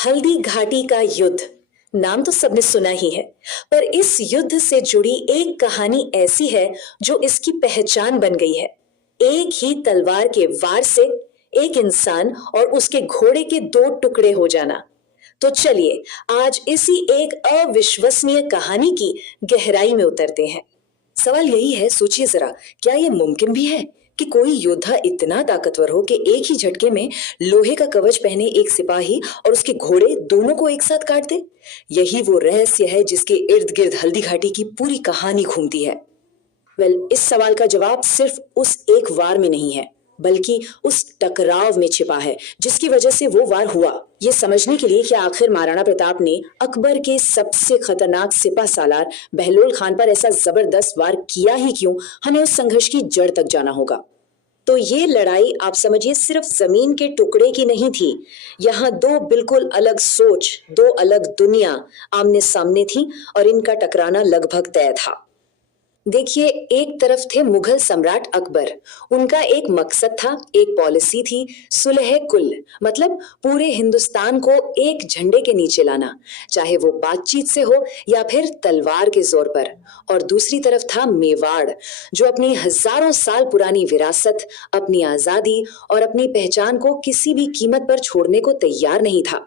हल्दी घाटी का युद्ध नाम तो सबने सुना ही है। पर इस युद्ध से जुड़ी एक कहानी ऐसी है जो इसकी पहचान बन गई है। एक ही तलवार के वार से एक इंसान और उसके घोड़े के दो टुकड़े हो जाना। तो चलिए आज इसी एक अविश्वसनीय कहानी की गहराई में उतरते हैं। सवाल यही है, सोचिए जरा, क्या ये मुमकिन भी है कि कोई योद्धा इतना ताकतवर हो कि एक ही झटके में लोहे का कवच पहने एक सिपाही और उसके घोड़े दोनों को एक साथ काट दे? यही वो रहस्य है जिसके इर्द गिर्द हल्दी घाटी की पूरी कहानी घूमती है। इस सवाल का जवाब सिर्फ उस एक वार में नहीं है, बल्कि उस टकराव में छिपा है जिसकी वजह से वो वार हुआ। ये समझने के लिए कि आखिर महाराणा प्रताप ने अकबर के सबसे खतरनाक सिपह सालार बहलोल खान पर ऐसा जबरदस्त वार किया ही क्यों, हमें उस संघर्ष की जड़ तक जाना होगा। तो ये लड़ाई आप समझिए सिर्फ जमीन के टुकड़े की नहीं थी। यहाँ दो बिल्कुल अलग सोच, दो अलग दुनिया आमने सामने थी और इनका टकराना लगभग तय था। देखिए, एक तरफ थे मुगल सम्राट अकबर। उनका एक मकसद था, एक पॉलिसी थी, सुलह कुल, मतलब पूरे हिंदुस्तान को एक झंडे के नीचे लाना, चाहे वो बातचीत से हो या फिर तलवार के जोर पर। और दूसरी तरफ था मेवाड़, जो अपनी हजारों साल पुरानी विरासत, अपनी आजादी और अपनी पहचान को किसी भी कीमत पर छोड़ने को तैयार नहीं था।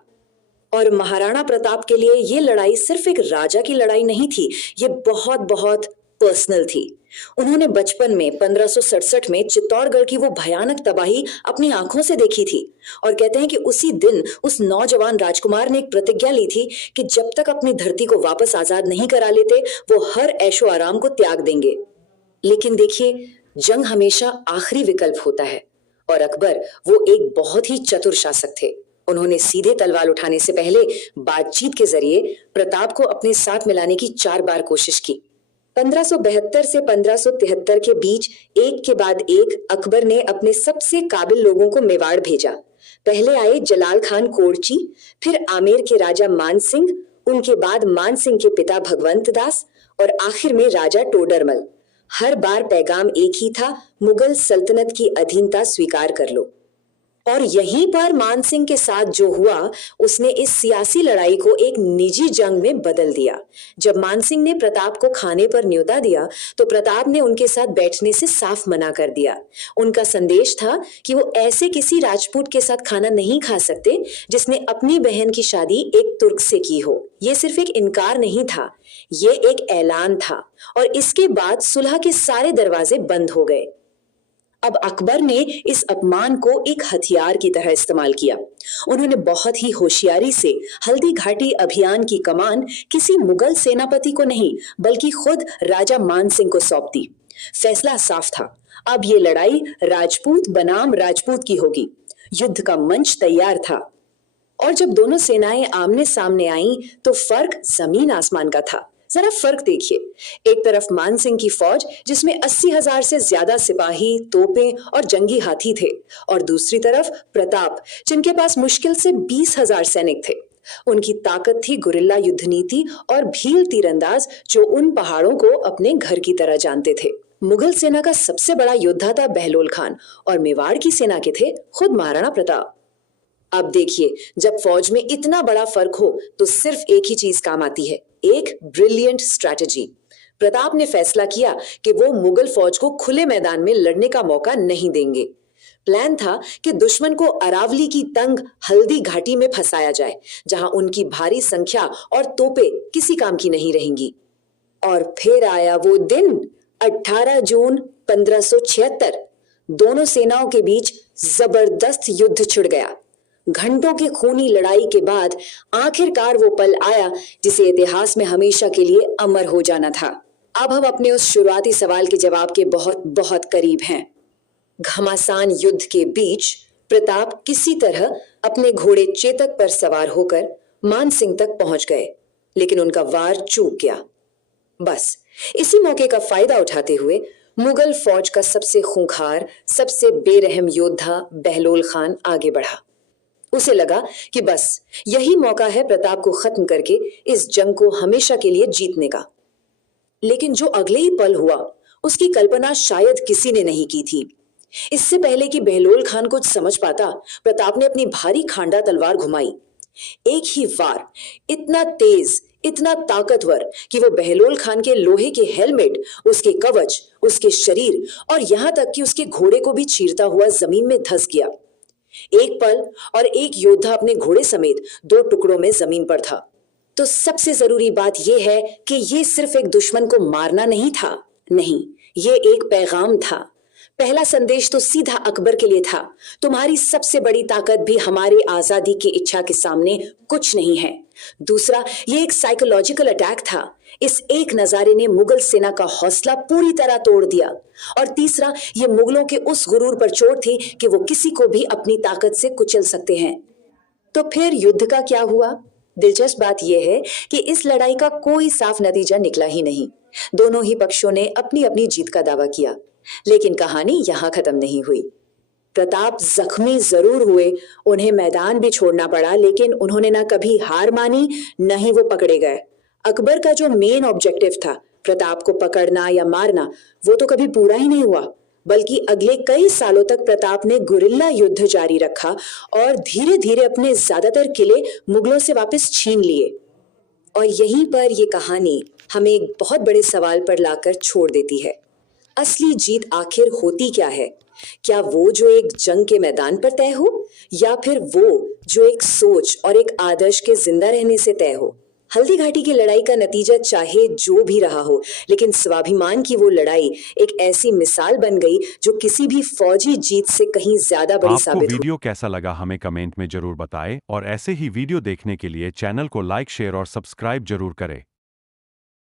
और महाराणा प्रताप के लिए ये लड़ाई सिर्फ एक राजा की लड़ाई नहीं थी, ये बहुत बहुत पर्सनल थी। उन्होंने बचपन में 1567 में चित्तौड़गढ़ की वो भयानक तबाही अपनी आंखों से देखी थी। और कहते हैं कि उसी दिन उस नौजवान राजकुमार ने एक प्रतिज्ञा ली थी कि जब तक अपनी धरती को वापस आजाद नहीं करा लेते वो हर ऐशो आराम को त्याग देंगे। लेकिन देखिए, जंग हमेशा आखिरी विकल्प होता है और अकबर वो एक बहुत ही चतुर शासक थे। उन्होंने सीधे तलवार उठाने से पहले बातचीत के जरिए प्रताप को अपने साथ मिलाने की 4 बार कोशिश की। 1572 से 1573 के बीच एक के बाद एक अकबर ने अपने सबसे काबिल लोगों को मेवाड़ भेजा। पहले आए जलाल खान कोरची, फिर आमेर के राजा मान सिंह, उनके बाद मान सिंह के पिता भगवंत दास और आखिर में राजा टोडरमल। हर बार पैगाम एक ही था, मुगल सल्तनत की अधीनता स्वीकार कर लो। और यहीं पर मान सिंह के साथ जो हुआ, उसने इस सियासी लड़ाई को एक निजी जंग में बदल दिया। जब मान सिंह ने प्रताप को खाने पर न्योता दिया तो प्रताप ने उनके साथ बैठने से साफ मना कर दिया। उनका संदेश था कि वो ऐसे किसी राजपूत के साथ खाना नहीं खा सकते जिसने अपनी बहन की शादी एक तुर्क से की हो। ये सिर्फ एक इनकार नहीं था, ये एक ऐलान था। और इसके बाद सुलह के सारे दरवाजे बंद हो गए। अब अकबर ने इस अपमान को एक हथियार की तरह इस्तेमाल किया। उन्होंने बहुत ही होशियारी से हल्दी घाटी अभियान की कमान किसी मुगल सेनापति को नहीं, बल्कि खुद राजा मान सिंह को सौंप दी। फैसला साफ था, अब ये लड़ाई राजपूत बनाम राजपूत की होगी। युद्ध का मंच तैयार था। और जब दोनों सेनाएं आमने सामने आईं, तो फर्क जमीन आसमान का था। जरा फर्क देखिए, एक तरफ मान सिंह की फौज जिसमें 80,000 से ज्यादा सिपाही, तोपें और जंगी हाथी थे, और दूसरी तरफ प्रताप, जिनके पास मुश्किल से 20,000 सैनिक थे। उनकी ताकत थी गुरिल्ला युद्ध नीति और भील तीरंदाज जो उन पहाड़ों को अपने घर की तरह जानते थे। मुगल सेना का सबसे बड़ा योद्धा था बहलोल खान और मेवाड़ की सेना के थे खुद महाराणा प्रताप। अब देखिए, जब फौज में इतना बड़ा फर्क हो तो सिर्फ एक ही चीज काम आती है, एक ब्रिलियंट स्ट्रैटेजी। प्रताप ने फैसला किया कि वो मुगल फौज को खुले मैदान में लड़ने का मौका नहीं देंगे। प्लान था कि दुश्मन को अरावली की तंग हल्दी घाटी में फंसाया जाए, जहां उनकी भारी संख्या और तोपें किसी काम की नहीं रहेंगी। और फिर आया वो दिन, 18 जून 1576। दोनों सेनाओं के बीच जबरदस्त युद्ध छिड़ गया। घंटों की खूनी लड़ाई के बाद आखिरकार वो पल आया जिसे इतिहास में हमेशा के लिए अमर हो जाना था। अब हम अपने उस शुरुआती सवाल के जवाब के बहुत बहुत करीब हैं। घमासान युद्ध के बीच प्रताप किसी तरह अपने घोड़े चेतक पर सवार होकर मान सिंह तक पहुंच गए, लेकिन उनका वार चूक गया। बस इसी मौके का फायदा उठाते हुए मुगल फौज का सबसे खूंखार, सबसे बेरहम योद्धा बहलोल खान आगे बढ़ा। उसे लगा कि बस यही मौका है प्रताप को खत्म करके इस जंग को हमेशा के लिए जीतने का। लेकिन जो अगले ही पल हुआ, उसकी कल्पना शायद किसी ने नहीं की थी। इससे पहले कि बहलोल खान कुछ समझ पाता, प्रताप ने अपनी भारी खांडा तलवार घुमाई। एक ही वार इतना तेज, इतना ताकतवर कि वो बहलोल खान के लोहे के हेलमेट, उसके कवच, उसके शरीर और यहां तक कि उसके घोड़े को भी चीरता हुआ जमीन में धंस गया। एक पल और एक योद्धा अपने घोड़े समेत 2 टुकड़ों में जमीन पर था। तो सबसे जरूरी बात यह है कि ये सिर्फ एक दुश्मन को मारना नहीं था, नहीं, ये एक पैगाम था। पहला संदेश तो सीधा अकबर के लिए था, तुम्हारी सबसे बड़ी ताकत भी हमारी आजादी की इच्छा के सामने कुछ नहीं है। दूसरा, ये एक साइकोलॉजिकल अटैक था। इस एक नजारे ने मुगल सेना का हौसला पूरी तरह तोड़ दिया। और तीसरा, ये मुगलों के उस गुरूर पर चोट थी कि वो किसी को भी अपनी ताकत से कुचल सकते हैं। तो फिर युद्ध का क्या हुआ? दिलचस्प बात यह है कि इस लड़ाई का कोई साफ नतीजा निकला ही नहीं। दोनों ही पक्षों ने अपनी अपनी जीत का दावा किया, लेकिन कहानी यहां खत्म नहीं हुई। प्रताप जख्मी जरूर हुए, उन्हें मैदान भी छोड़ना पड़ा, लेकिन उन्होंने ना कभी हार मानी, न ही वो पकड़े गए। अकबर का जो मेन ऑब्जेक्टिव था, प्रताप को पकड़ना या मारना, वो तो कभी पूरा ही नहीं हुआ, बल्कि अगले कई सालों तक प्रताप ने गुरिल्ला युद्ध जारी रखा और धीरे धीरे अपने ज्यादातर किले मुगलों से वापस छीन लिए। और यहीं पर ये कहानी हमें एक बहुत बड़े सवाल पर लाकर छोड़ देती है। असली जीत आखिर होती क्या है? क्या वो जो एक जंग के मैदान पर तय हो, या फिर वो जो एक सोच और एक आदर्श के जिंदा रहने से तय हो? हल्दी घाटी की लड़ाई का नतीजा चाहे जो भी रहा हो, लेकिन स्वाभिमान की वो लड़ाई एक ऐसी मिसाल बन गई जो किसी भी फौजी जीत से कहीं ज्यादा बड़ी आपको साबित हुई। वीडियो कैसा लगा हमें कमेंट में जरूर बताएं और ऐसे ही वीडियो देखने के लिए चैनल को लाइक, शेयर और सब्सक्राइब जरूर करें।